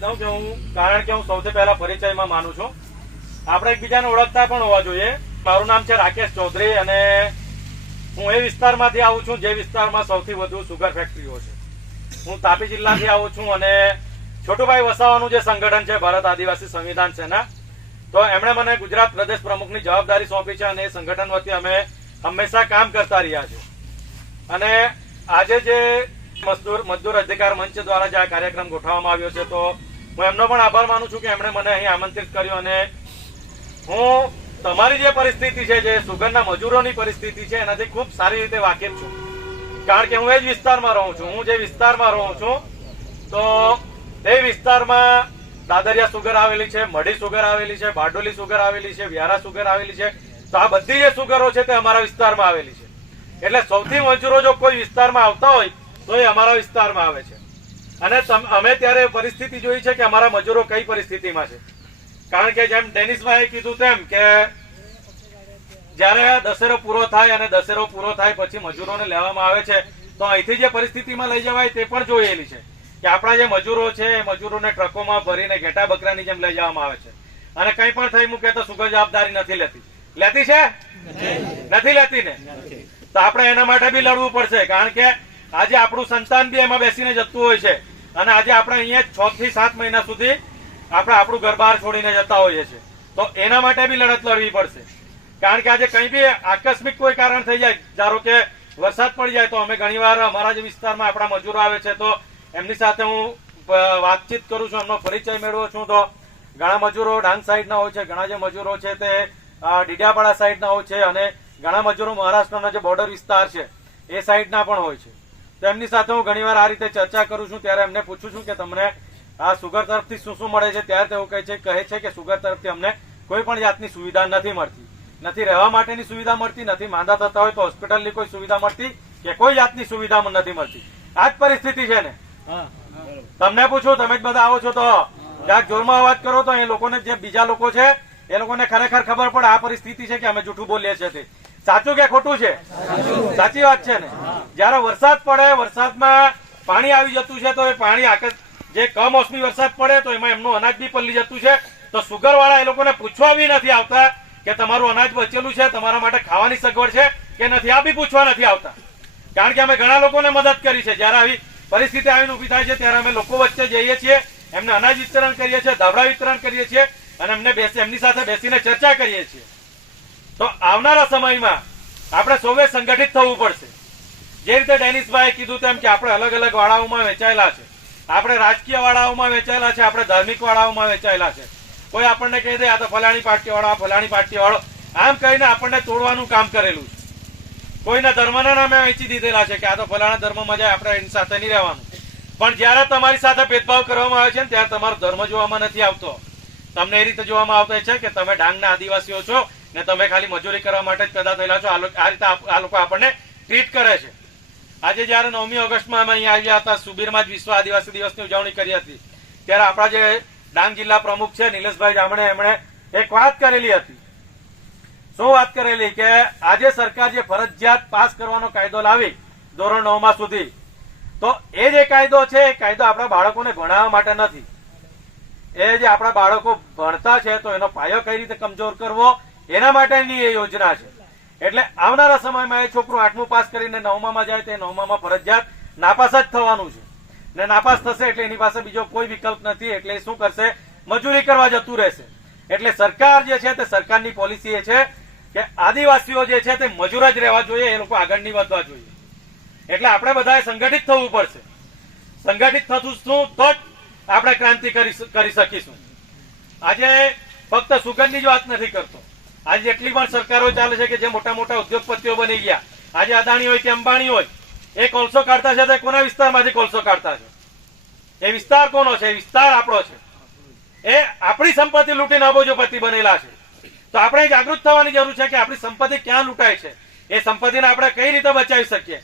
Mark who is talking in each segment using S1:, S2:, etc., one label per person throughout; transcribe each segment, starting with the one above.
S1: દઉં કે હું કારણ કે હું સૌથી પહેલા પરિચયમાં માનું છું. આપણે એકબીજાને ઓળખતા પણ હોવા જોઈએ. મારું નામ છે રાકેશ ચૌધરી અને હું એ વિસ્તારમાંથી આવું છું જે વિસ્તારમાં સૌથી વધુ સુગર ફેક્ટરીઓ છે. હું તાપી જિલ્લાથી આવું છું અને છોટુભાઈ વસાવાનું જે સંગઠન છે, ભારત આદિવાસી સંવિધાન સેના. તો એમણે મને ગુજરાત પ્રદેશ પ્રમુખની જવાબદારી સોંપી છે અને એ સંગઠન વતી અમે હંમેશા કામ કરતા રહ્યા છે અને આજે જે મજદૂર મજદૂર અધિકાર મંચ દ્વારા જે આ કાર્યક્રમ ગોઠવવામાં આવ્યો છે, તો હું એમનો પણ આભાર માનું છું કે એમણે મને અહીં આમંત્રિત કર્યો અને હું તમારી જે પરિસ્થિતિ છે, જે સુગરના મજૂરોની પરિસ્થિતિ છે, એનાથી ખૂબ સારી રીતે વાકેફ છું. કારણ કે હું એ જ વિસ્તારમાં રહું છું, હું જે વિસ્તારમાં રહું છું, તો તે વિસ્તારમાં દાદરિયા સુગર આવેલી છે, મઢી સુગર આવેલી છે, બારડોલી સુગર આવેલી છે, વ્યારા સુગર આવેલી છે, તો આ બધી જે સુગરો છે તે અમારા વિસ્તારમાં આવેલી છે. એટલે સૌથી મજૂરો જો કોઈ વિસ્તારમાં આવતા હોય તો એ અમારા વિસ્તારમાં આવે છે. અને અમે ત્યારે પરિસ્થિતિ જોઈ છે કે અમારા મજૂરો કઈ પરિસ્થિતિમાં છે. કારણ કે જેમ ડેનિસભાઈએ કીધું તેમ કે જ્યારે દશેરો પૂરો થાય અને દશેરો પૂરો થાય પછી મજૂરોને લેવામાં આવે છે તો અહીંથી જે પરિસ્થિતિમાં લઈ જવાય તે પણ જોયેલી છે કે આપણા જે મજૂરો છે એ મજૂરોને ટ્રકોમાં ભરીને ઘેટા બકરાની જેમ લઈ જવામાં આવે છે. અને કંઈ પણ થઈ મૂકે તો સુગર જવાબદારી નથી લેતી. લેતી છે? નથી લેતી ને? તો આપણે એના માટે બી લડવું પડશે કારણ કે આજે આપણું સંતાન બી એમાં બેસીને જતું હોય છે. અને આજે આપણે અહીંયા છ થી સાત મહિના સુધી આપણે આપણું ઘર બહાર છોડીને જતા હોઈએ છીએ. તો એના માટે બી લડત લડવી પડશે. કારણ કે આજે કંઈ બી આકસ્મિક કોઈ કારણ થઈ જાય, ધારો કે વરસાદ પડી જાય તો અમે ઘણીવાર અમારા જે વિસ્તારમાં આપણા મજૂરો આવે છે તો એમની સાથે હું વાતચીત કરું છું, એમનો પરિચય મેળવું છું તો ઘણા મજૂરો ડાંગ સાઈડના હોય છે, ઘણા જે મજૂરો છે તે ડીડાપાડા સાઈડના હોય છે અને ઘણા મજૂરો મહારાષ્ટ્રના જે બોર્ડર વિસ્તાર છે, એ સાઈડના પણ હોય છે. તો એમની સાથે હું ઘણીવાર આ રીતે ચર્ચા કરું છું. ત્યારે એમને પૂછું છું કે તમને આ સુગર તરફથી શું શું મળે છે? ત્યારે તેઓ કહે છે કહે છે કે સુગર તરફથી અમને કોઈ પણ જાતની સુવિધા નથી મળતી. નથી રહેવા માટેની સુવિધા મળતી નથી માંદા થતા હોય તો હોસ્પિટલની કોઈ સુવિધા મળતી કે કોઈ જાતની સુવિધા નથી મળતી. આ જ પરિસ્થિતિ છે ને? તમને પૂછું તમે જ બધા આવો છો તો જરાક જોરમાં અવાજ કરો તો એ લોકોને જે બીજા લોકો છે એ લોકોને ખરેખર ખબર પડે. આ પરિસ્થિતિ છે કે અમે જૂઠું બોલીએ છીએ તે. સાચું કે ખોટું છે? સાચી વાત છે ને. જયારે વરસાદ પડે, વરસાદમાં પાણી આવી જતું છે, તો એ પાણી જે કમોસમી વરસાદ પડે, તો એમાં એમનું અનાજ બી પલ્લી જતું છે. તો સુગર વાળા એ લોકોને પૂછવા બી નથી આવતા કે તમારું અનાજ બચેલું છે, તમારા માટે ખાવાની સગવડ છે કે નથી. આ બી પૂછવા નથી આવતા. કારણ કે અમે ઘણા લોકોને મદદ કરી છે. જયારે આવી પરિસ્થિતિ આવીને ઊભી થાય છે, ત્યારે અમે લોકો વચ્ચે જઈએ છીએ, એમને અનાજ વિતરણ કરીએ છીએ, ધાબળા વિતરણ કરીએ છીએ, અને એમને બેસી, એમની સાથે બેસીને ચર્ચા કરીએ છીએ. તો આવનારા સમયમાં આપણે સૌએ સંગઠિત થવું પડશે. જે રીતે ડેનિસભાઈએ કીધું તેમ કે આપણે અલગ અલગ વાળાઓમાં વેચાયેલા છે. આપણે રાજકીય વાળાઓમાં વેચાયેલા છે, આપણે ધાર્મિક વાળાઓમાં વેચાયેલા છે. કોઈ આપણને કહી દે, આ તો ફલાણી પાર્ટી વાળો ફલાણી પાર્ટી વાળો આમ કહીને આપણને તોડવાનું કામ કરેલું છે. કોઈના ધર્મના નામે વેચી દીધેલા છે કે આ તો ફલાણા ધર્મમાં જાય, આપણે એની સાથે નહીં રહેવાનું. પણ જ્યારે તમારી સાથે ભેદભાવ કરવામાં આવે છે ને, ત્યારે તમારો ધર્મ જોવામાં નથી આવતો. તમને એ રીતે જોવામાં આવતો છે કે તમે ડાંગના આદિવાસીઓ છો ને તમે ખાલી મજૂરી કરવા માટે જ પેદા થયેલા છો. આ રીતે આ લોકો આપણને ટ્રીટ કરે છે. આજે જયારે નવમી ઓગસ્ટમાં અમે અહીંયા આવ્યા હતા, સુબીરમાં જ વિશ્વ આદિવાસી દિવસની ઉજવણી કરી હતી. ત્યારે આપણા જે ડાંગ જિલ્લા પ્રમુખ છે, નિલેશભાઈ જામણે એમણે એક વાત કરેલી હતી. શું વાત કરેલી? કે આજે સરકાર જે ફરજિયાત પાસ કરવાનો કાયદો લાવી ધોરણ નવમાં સુધી, તો એ જે કાયદો છે, એ કાયદો આપણા બાળકોને ભણાવવા માટે નથી. એ જે આપણા બાળકો ભણતા છે, તો એનો પાયો કઈ રીતે કમજોર કરવો? એના માટેની એ યોજના છે. એટલે આવનારા સમયમાં એ છોકરું આઠમું પાસ કરીને નવમામાં જાય તે નવમામાં ફરજિયાત નાપાસ જ થવાનું છે. ને નાપાસ થશે એટલે એની પાસે બીજો કોઈ વિકલ્પ નથી, એટલે શું કરશે? મજૂરી કરવા જતું રહેશે. એટલે સરકાર જે છે તે સરકારની પોલિસી એ છે કે આદિવાસીઓ જે છે તે મજૂર જ રહેવા જોઈએ, એ લોકો આગળ નહીં વધવા જોઈએ. એટલે આપણે બધાએ સંગઠિત થવું પડશે. સંગઠિત થતું શું? તો આપણે ક્રાંતિ કરી કરી શકીશું. આજે ફક્ત સુગંધની જ વાત નથી કરતો. આજે એટલી પણ સરકારો ચાલે છે કે જે મોટા મોટા ઉદ્યોગપતિઓ બની ગયા, આજે અદાણી હોય કે અંબાણી હોય, એ કોલસો કાઢતા છે તો કોના વિસ્તારમાંથી કોલસો કાઢતા છે? એ વિસ્તાર કોનો છે? એ વિસ્તાર આપણો છે. એ આપણી સંપત્તિ લૂંટીને અબોજોપતિ બનેલા છે. તો આપણે જાગૃત થવાની જરૂર છે કે આપણી સંપત્તિ ક્યાં લૂંટાય છે? એ સંપત્તિને આપણે કઈ રીતે બચાવી શકીએ?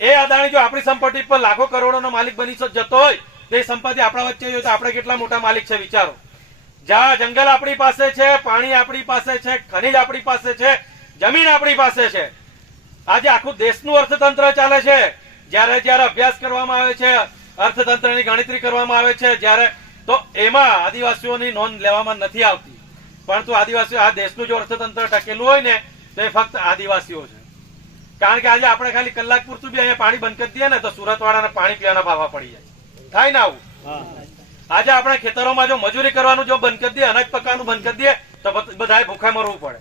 S1: એ અદાણી જો આપણી સંપત્તિ પર લાખો કરોડોનો માલિક બની જતો હોય, તો એ સંપત્તિ આપણા વચ્ચે હોય તો આપણે કેટલા મોટા માલિક છે વિચારો. જ્યાં જંગલ આપણી પાસે છે, પાણી આપણી પાસે છે, ખનીજ આપણી પાસે છે, જમીન આપણી પાસે છે. આજે આખું દેશનું અર્થતંત્ર ચાલે છે. જ્યારે જ્યારે અભ્યાસ કરવામાં આવે છે, અર્થતંત્રની ગણતરી કરવામાં આવે છે, જ્યારે તો એમાં આદિવાસીઓની નોંધ લેવામાં નથી આવતી. પરંતુ આદિવાસીઓ, આ દેશનું જો અર્થતંત્ર ટકેલું હોય ને, તો એ ફક્ત આદિવાસીઓ છે. કારણ કે આજે આપણે ખાલી કલાક પૂરતું બી અહીંયા પાણી બંધ કરી દઈએ ને, તો સુરત પાણી પીવાના ભાવા પડી જાય. થાય ને આવું? આજે આપણા ખેતરોમાં જો મજૂરી કરવાનું જો બંધ કરી દઈએ, અનાજ પકવાનું બંધ કરી દઈએ, તો બધાએ ભૂખે મરવું પડે.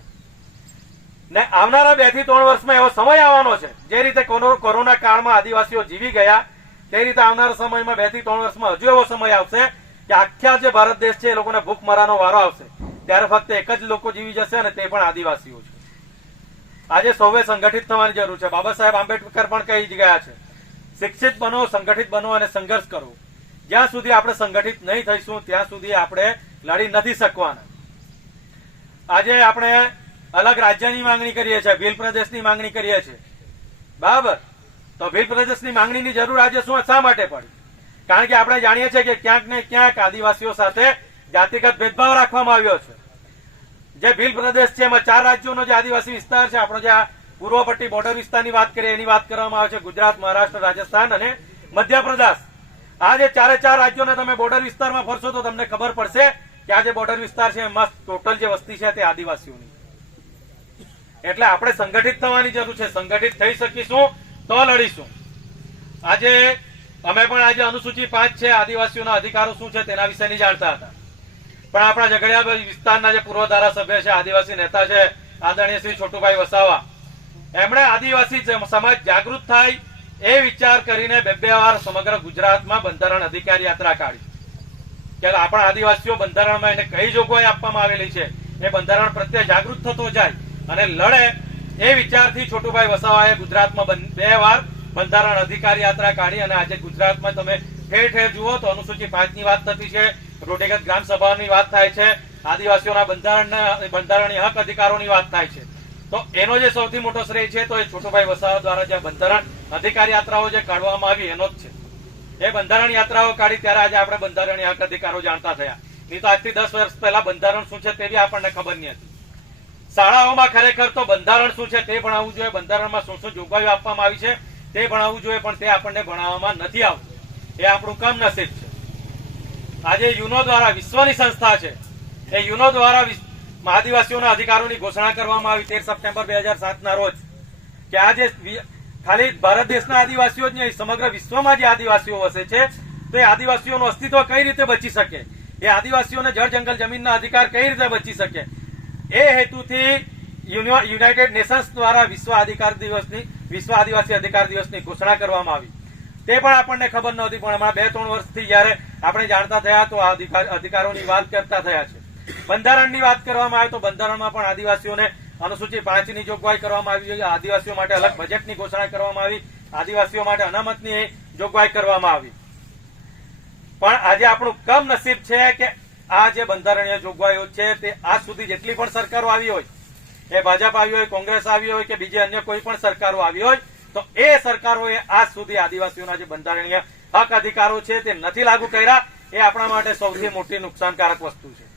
S1: ને આવનારા બેથી ત્રણ વર્ષમાં એવો સમય આવવાનો છે, જે રીતે કોરોના કાળમાં આદિવાસીઓ જીવી ગયા, તે રીતે આવનારા સમયમાં બેથી ત્રણ વર્ષમાં હજુ એવો સમય આવશે કે આખા જે ભારત દેશ છે એ લોકોને ભૂખ મરાનો વારો આવશે. ત્યારે ફક્ત એક જ લોકો જીવી જશે અને તે પણ આદિવાસીઓ છે. આજે સૌએ સંગઠિત થવાની જરૂર છે. બાબા સાહેબ આંબેડકર પણ કહી જ ગયા છે, શિક્ષિત બનો, સંગઠિત બનો અને સંઘર્ષ કરો. જ્યાં સુધી આપણે સંગઠિત નહીં થઈશું, ત્યાં સુધી આપણે લડી નથી શકવાના. આજે આપણે અલગ રાજ્યની માંગણી કરીએ છીએ, ભીલ પ્રદેશની માંગણી કરીએ છીએ. બરાબર? તો ભીલ પ્રદેશની માંગણીની જરૂર આજે શું શા માટે પડી? કારણ કે આપણે જાણીએ છીએ કે ક્યાંક ને ક્યાંક આદિવાસીઓ સાથે જાતિગત ભેદભાવ રાખવામાં આવ્યો છે. જે ભીલ પ્રદેશ છે, એમાં ચાર રાજ્યોનો જે આદિવાસી વિસ્તાર છે, આપણો જે પૂર્વ પટ્ટી બોર્ડર વિસ્તારની વાત કરીએ, એની વાત કરવામાં આવે છે ગુજરાત, મહારાષ્ટ્ર, રાજસ્થાન અને મધ્યપ્રદેશ. આ જે ચારે ચાર રાજ્યોના તમે બોર્ડર વિસ્તારમાં ફરશો તો તમને ખબર પડશે કે આ જે બોર્ડર વિસ્તાર છે, એમાં ટોટલ જે વસ્તી છે તે આદિવાસીઓની. એટલે આપણે સંગઠિત થવાની જરૂર છે. સંગઠિત થઈ શકીશું તો લડીશું. આજે અમે પણ આજે અનુસૂચિ પાંચ છે, આદિવાસીઓના અધિકારો શું છે તેના વિશે નહીં જાણતા હતા. પણ આપણા ઝઘડિયા વિસ્તારના જે પૂર્વ ધારાસભ્ય છે, આદિવાસી નેતા છે, આદરણીય શ્રી છોટુભાઈ વસાવા, એમણે આદિવાસી સમાજ જાગૃત થાય એ વિચાર કરીને બે બે વાર સમગ્ર ગુજરાતમાં બંધારણ અધિકાર યાત્રા કાઢી. કે આપણા આદિવાસીઓ બંધારણમાં એને કઈ જોગવાઈ આપવામાં આવેલી છે, એ બંધારણ પ્રત્યે જાગૃત થતો જાય અને લડે, એ વિચારથી છોટુભાઈ વસાવાએ ગુજરાતમાં બે વાર બંધારણ અધિકાર યાત્રા કાઢી અને આજે ગુજરાતમાં તમે ઠેર ઠેર જુઓ તો અનુસૂચિત પાંચની વાત થતી છે, રૂઢિગત ગ્રામ સભાની વાત થાય છે, આદિવાસીઓના બંધારણના બંધારણીય હક અધિકારોની વાત થાય છે. તો એનો જે સૌથી મોટો શ્રેય છે તો એ છોટુભાઈ વસાવા દ્વારા જે બંધારણ અધિકાર યાત્રાઓ જે કાઢવામાં આવી એનો જ છે. એ બંધારણ યાત્રાઓ કાઢી ત્યારે આજે આપણે બંધારણીય હક અધિકારો જાણતા થયા. નહીં તો આજથી દસ વર્ષ પહેલા બંધારણ શું છે તે બી આપણને ખબર નહીં હતી. શાળાઓમાં ખરેખર તો બંધારણ શું છે તે ભણાવવું જોઈએ. બંધારણમાં શું શું જોગવાઈઓ આપવામાં આવી છે તે ભણાવવું જોઈએ, પણ તે આપણને ભણાવવામાં નથી આવતું. એ આપણું કામ નસીબ છે. આજે યુનો દ્વારા વિશ્વની સંસ્થા છે. એ યુનો દ્વારા આદિવાસીઓના અધિકારોની ઘોષણા કરવામાં આવી તેર સપ્ટેમ્બર બે હજાર ના રોજ. કે આજે ખાલી ભારત દેશના આદિવાસીઓ જ નહીં, સમગ્ર વિશ્વમાં જે આદિવાસીઓ વસે છે, તો એ આદિવાસીઓનું અસ્તિત્વ કઈ રીતે બચી શકે? એ આદિવાસીઓને જળ જંગલ જમીનના અધિકાર કઈ રીતે બચી શકે? એ હેતુથી યુનિ- યુનાઇટેડ નેશન્સ દ્વારા વિશ્વ અધિકાર દિવસની, વિશ્વ આદિવાસી અધિકાર દિવસની ઘોષણા કરવામાં આવી. તે પણ આપણને ખબર નહોતી, પણ હમણાં બે ત્રણ વર્ષથી જયારે આપણે જાણતા થયા તો અધિકારોની વાત કરતા થયા છે. બંધારણની વાત કરવામાં આવે તો બંધારણમાં પણ આદિવાસીઓને અનુસૂચિ પાંચની જોગવાઈ કરવામાં આવી છે આદિવાસીઓ માટે અલગ બજેટની ઘોષણા કરવામાં આવી. આદિવાસીઓ માટે અનામતની જોગવાઈ કરવામાં આવી. પણ આજે આપણું કમ નસીબ છે કે આ જે બંધારણીય જોગવાઈઓ છે તે આજ સુધી જેટલી પણ સરકારો આવી હોય, એ ભાજપ આવી હોય, કોંગ્રેસ આવી હોય કે બીજી અન્ય કોઈ પણ સરકારો આવી હોય, તો એ સરકારોએ આજ સુધી આદિવાસીઓના જે બંધારણીય હક અધિકારો છે તે નથી લાગુ કર્યા. એ આપણા માટે સૌથી મોટી નુકસાનકારક વસ્તુ છે.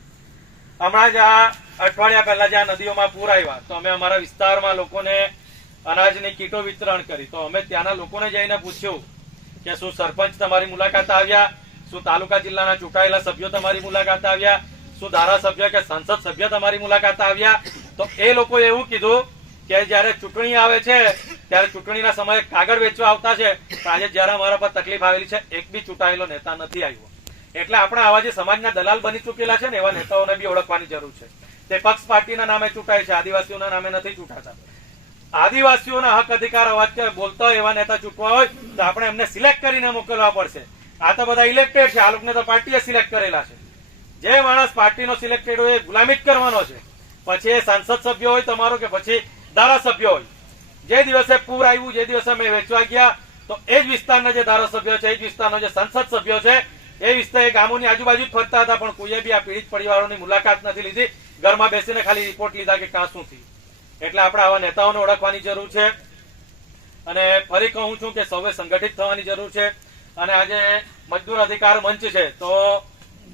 S1: હમણાં જ આ અઠવાડિયા પહેલા જ્યાં નદીઓમાં પૂર આવ્યા. તો અમે અમારા વિસ્તારમાં લોકોને અનાજની કીટો વિતરણ કરી. તો અમે ત્યાંના લોકોને જઈને પૂછ્યું કે શું સરપંચ તમારી મુલાકાત આવ્યા? શું તાલુકા જિલ્લાના ચૂંટાયેલા સભ્યો તમારી મુલાકાત આવ્યા? શું ધારાસભ્ય કે સંસદ સભ્ય તમારી મુલાકાત આવ્યા? તો એ લોકોએ એવું કીધું કે જયારે ચૂંટણી આવે છે, ત્યારે ચૂંટણીના સમયે કાગળ વેચવા આવતા છે. આજે જયારે અમારા પર તકલીફ આવેલી છે, એક બી ચૂંટાયેલો નેતા નથી આવ્યો. એટલે આપણે આવા જે સમાજના દલાલ બની ચૂકેલા છે ને, એવા નેતાઓને બી ઓળખવાની જરૂર છે. તે પક્ષ પાર્ટીના નામે ચૂંટાય છે, આદિવાસીઓના નામે નથી ચૂંટાતા. આદિવાસીઓના હક અધિકાર અવાજ બોલતા એવા નેતા ચૂંટવા હોય, તો આપણે એમને સિલેક્ટ કરીને મોકલવા પડશે. આ તો બધા ઇલેક્ટેડ છે, આ લોકોને તો પાર્ટીએ સિલેક્ટ કરેલા છે. જે માણસ પાર્ટીનો સિલેક્ટેડ હોય એ ગુલામી જ કરવાનો છે. પછી એ સાંસદ સભ્ય હોય તમારો કે પછી ધારાસભ્ય હોય. જે દિવસે પૂર આવ્યું, જે દિવસે અમે વેચવા ગયા, તો એ જ વિસ્તારના જે ધારાસભ્યો છે, એ જ વિસ્તારનો જે સંસદ સભ્યો છે એ વિસ્તાર ગામોની આજુબાજુ ફરતા હતા, પણ કોઈએ બી આ પીડિત પરિવારોની મુલાકાત નથી લીધી. ઘરમાં બેસીને ખાલી રિપોર્ટ લીધા કે કાં શું એટલે આપણે આવા નેતાઓને ઓળખવાની જરૂર છે. અને ફરી કહું છું કે સૌએ સંગઠિત થવાની જરૂર છે. અને આજે મજદૂર અધિકાર મંચ છે, તો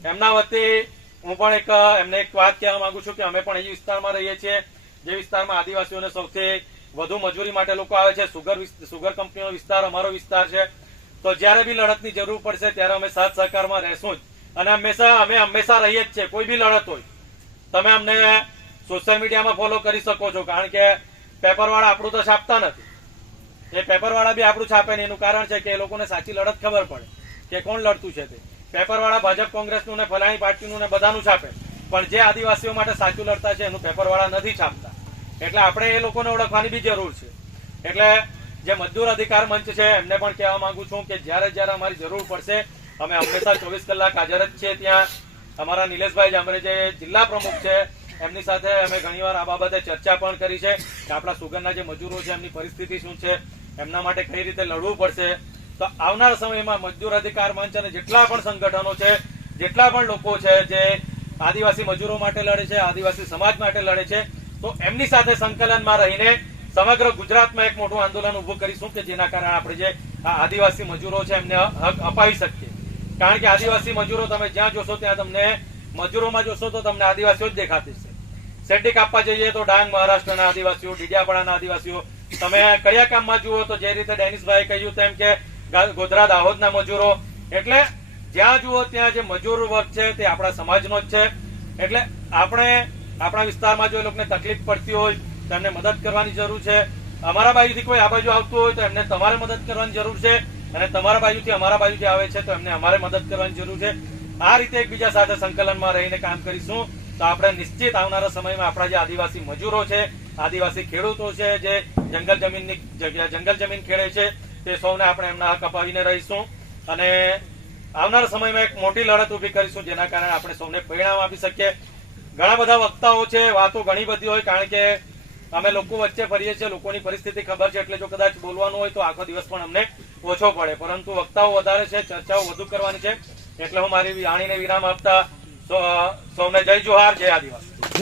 S1: એમના વતી હું પણ એક, એમને એક વાત કહેવા માંગુ છું કે અમે પણ એ વિસ્તારમાં રહીએ છીએ. જે વિસ્તારમાં આદિવાસીઓને સૌથી વધુ મજૂરી માટે લોકો આવે છે. સુગર સુગર કંપનીનો વિસ્તાર અમારો વિસ્તાર છે. તો જ્યારે બી લડતની જરૂર પડશે ત્યારે અમે સાથ સહકારમાં રહેશું જ. અને હંમેશા, અમે હંમેશા રહીએ જ છે, કોઈ બી લડત હોય. તમે અમને સોશિયલ મીડિયામાં ફોલો કરી શકો છો, કારણ કે પેપર વાળા આપણું તો છાપતા નથી. એ પેપર વાળા બી આપણું છાપે નહીં. એનું કારણ છે કે એ લોકોને સાચી લડત ખબર પડે કે કોણ લડતું છે તે. પેપર વાળા ભાજપ કોંગ્રેસનું ને ફલાણી પાર્ટીનું ને બધાનું છાપે. પણ જે આદિવાસીઓ માટે સાચું લડતા છે, એનું પેપર વાળા નથી છાપતા. એટલે આપણે એ લોકોને ઓળખવાની બી જરૂર છે. એટલે જે મજદૂર અધિકાર મંચ છે, એમને પણ કહેવા માંગુ છું કે જ્યારે જ્યારે અમારી જરૂર પડશે, અમે હંમેશા ચોવીસ કલાક હાજર જ છીએ ત્યાં. અમારા નિલેશભાઈ જામરે જે જિલ્લા પ્રમુખ છે, એમની સાથે અમે ઘણીવાર આ બાબતે ચર્ચા પણ કરી છે કે આપણા સુગરના જે મજૂરો છે, એમની પરિસ્થિતિ શું છે, એમના માટે કઈ રીતે લડવું પડશે. તો આવનાર સમયમાં મજદૂર અધિકાર મંચ અને જેટલા પણ સંગઠનો છે, જેટલા પણ લોકો છે, જે આદિવાસી મજૂરો માટે લડે છે, આદિવાસી સમાજ માટે લડે છે, તો એમની સાથે સંકલનમાં રહીને સમગ્ર ગુજરાતમાં એક મોટું આંદોલન ઉભું કરીશું કે જેના કારણે આપણે જે આદિવાસી મજૂરો છે એમને હક અપાવી શકીએ. કારણ કે આદિવાસી મજૂરો તમે જ્યાં જોશો ત્યાં તમને મજૂરોમાં જોશો તો તમને આદિવાસીઓ જ દેખાતી છે સેટિક કાપવા જઈએ તો ડાંગ મહારાષ્ટ્રના આદિવાસીઓ, ડીડિયાપાડાના આદિવાસીઓ. તમે કયા કામમાં જુઓ તો જે રીતે ડેનિસભાઈ કહ્યું તેમ કે ગોધરા દાહોદના મજૂરો. એટલે જ્યાં જુઓ ત્યાં જે મજૂર વર્ગ છે તે આપણા સમાજનો જ છે. એટલે આપણે આપણા વિસ્તારમાં જો એ લોકોને તકલીફ પડતી હોય તો એમને મદદ કરવાની જરૂર છે. અમારા બાજુથી કોઈ આ બાજુ આવતું હોય તો એમને તમારે મદદ કરવાની જરૂર છે. અને તમારા બાજુથી અમારા બાજુ જે આવે છે તો એમને અમારે મદદ કરવાની જરૂર છે. આ રીતે એકબીજા સાથે સંકલનમાં રહીને કામ કરીશું. તો આપણે નિશ્ચિત આવનારા સમયમાં આપણા જે આદિવાસી મજૂરો છે, આદિવાસી ખેડૂતો છે, જે જંગલ જમીનની જગ્યા, જંગલ જમીન ખેડે છે, તે સૌને આપણે એમના હક અપાવીને રહીશું. અને આવનારા સમયમાં એક મોટી લડત ઊભી કરીશું, જેના કારણે આપણે સૌને પરિણામ આપી શકીએ. ઘણા બધા વક્તાઓ છે, વાતો ઘણી બધી હોય, કારણ કે અમે લોકો વચ્ચે ફરીએ છીએ, લોકોની પરિસ્થિતિ ખબર છે, એટલે જો કદાચ બોલવાનું હોય તો આખો દિવસ પણ અમને ઓછો પડે. પરંતુ વક્તાઓ વધારે છે, ચર્ચાઓ વધુ કરવાની છે. એટલે હું મારી વાણીને વિરામ આપતા સૌને જય જોહાર, જય આદિવાસી.